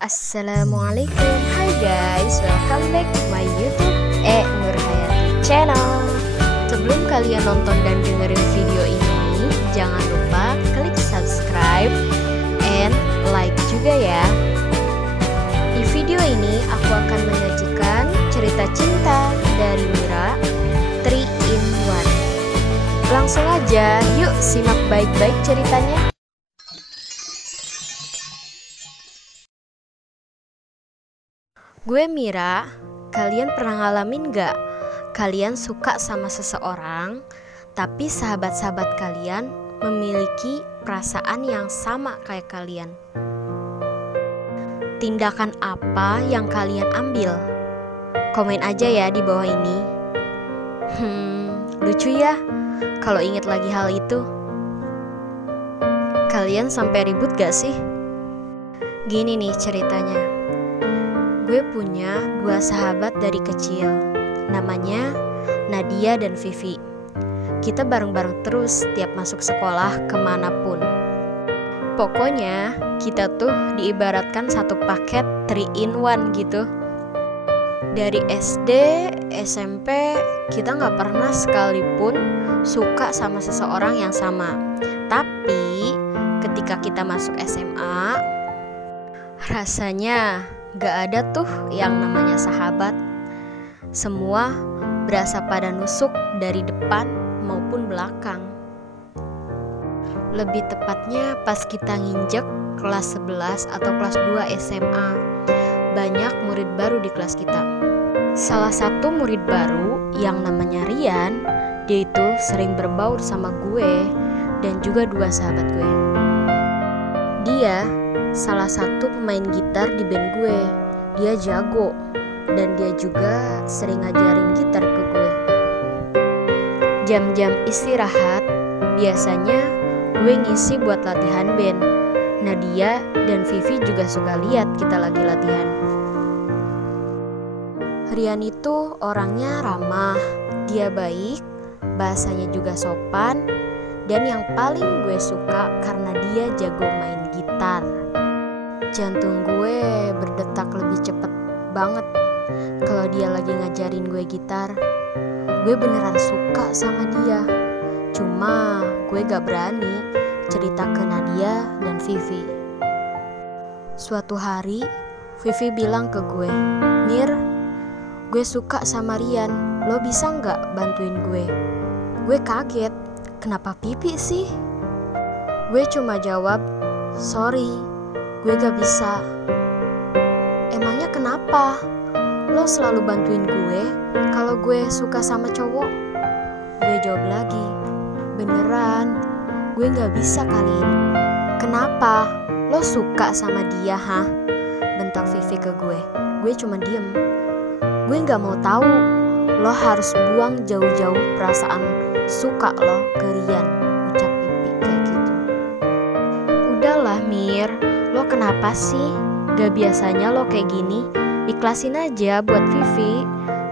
Assalamualaikum, hai guys, welcome back to my YouTube Nur Hayati channel. Sebelum kalian nonton dan dengerin video ini, jangan lupa klik subscribe and like juga ya. Di video ini aku akan menyajikan cerita cinta dari Mira 3 in 1. Langsung aja, yuk simak baik-baik ceritanya. Gue Mira, kalian pernah ngalamin gak? Kalian suka sama seseorang, tapi sahabat-sahabat kalian memiliki perasaan yang sama kayak kalian. Tindakan apa yang kalian ambil? Komen aja ya di bawah ini. Lucu ya kalau inget lagi hal itu. Kalian sampai ribut gak sih? Gini nih ceritanya. Gue punya 2 sahabat dari kecil, namanya Nadia dan Vivi. Kita bareng-bareng terus tiap masuk sekolah kemanapun. Pokoknya kita tuh diibaratkan satu paket 3 in 1 gitu. Dari SD, SMP, kita gak pernah sekalipun suka sama seseorang yang sama. Tapi ketika kita masuk SMA, rasanya gak ada tuh yang namanya sahabat. Semua berasa pada nusuk dari depan maupun belakang. Lebih tepatnya pas kita nginjek kelas 11 atau kelas 2 SMA, banyak murid baru di kelas kita. Salah satu murid baru yang namanya Rian, dia itu sering berbaur sama gue dan juga 2 sahabat gue. Dia salah satu pemain gitar di band gue. Dia jago dan dia juga sering ngajarin gitar ke gue. Jam-jam istirahat biasanya gue ngisi buat latihan band. Nadia dan Vivi juga suka lihat kita lagi latihan. Rian itu orangnya ramah, dia baik, bahasanya juga sopan, dan yang paling gue suka karena dia jago main gitar. Jantung gue berdetak lebih cepet banget kalau dia lagi ngajarin gue gitar. Gue beneran suka sama dia. Cuma gue gak berani cerita ke Nadia dan Vivi. Suatu hari Vivi bilang ke gue, "Mir, gue suka sama Rian, lo bisa gak bantuin gue?" Gue kaget, kenapa Pipi sih? Gue cuma jawab, "Sorry, gue gak bisa." "Emangnya kenapa? Lo selalu bantuin gue kalau gue suka sama cowok." Gue jawab lagi, "Beneran, gue gak bisa kali ini." "Kenapa? Lo suka sama dia, hah?" bentak Vivi ke gue. Gue cuma diem. Gue gak mau tahu. Lo harus buang jauh-jauh perasaan suka lo ke Rian, ucap Pipi kayak gitu. "Udahlah Mir, lo kenapa sih? Gak biasanya lo kayak gini. Ikhlasin aja buat Vivi.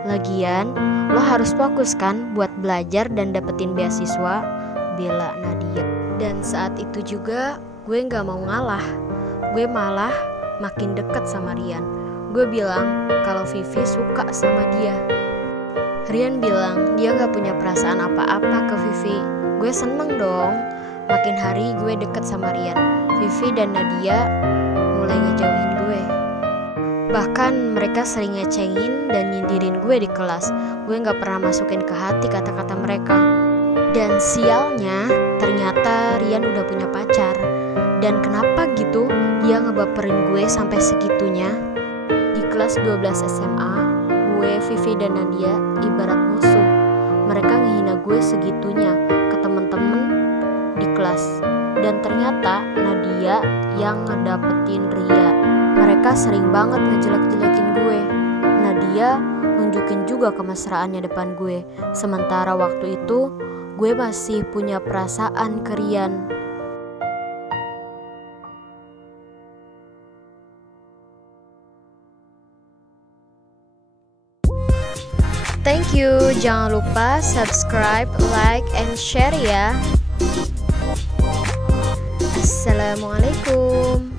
Lagian lo harus fokus kan buat belajar dan dapetin beasiswa," bela Nadia. Dan saat itu juga gue gak mau ngalah. Gue malah makin deket sama Rian. Gue bilang kalau Vivi suka sama dia. Rian bilang dia gak punya perasaan apa-apa ke Vivi. Gue seneng dong. Makin hari gue deket sama Rian, Vivi dan Nadia mulai ngejauhin gue. Bahkan mereka sering ngecengin dan nyindirin gue di kelas. Gue gak pernah masukin ke hati kata-kata mereka. Dan sialnya ternyata Rian udah punya pacar. Dan kenapa gitu dia ngebaperin gue sampai segitunya? Di kelas 12 SMA, gue, Vivi dan Nadia ibarat musuh. Mereka ngehina gue segitunya ke temen-temen di kelas. Dan ternyata Nadia yang ngedapetin Ria. Mereka sering banget ngejelek-jelekin gue. Nadia nunjukin juga kemesraannya depan gue. Sementara waktu itu gue masih punya perasaan ke Rian. Thank you. Jangan lupa subscribe, like, and share ya. Assalamualaikum.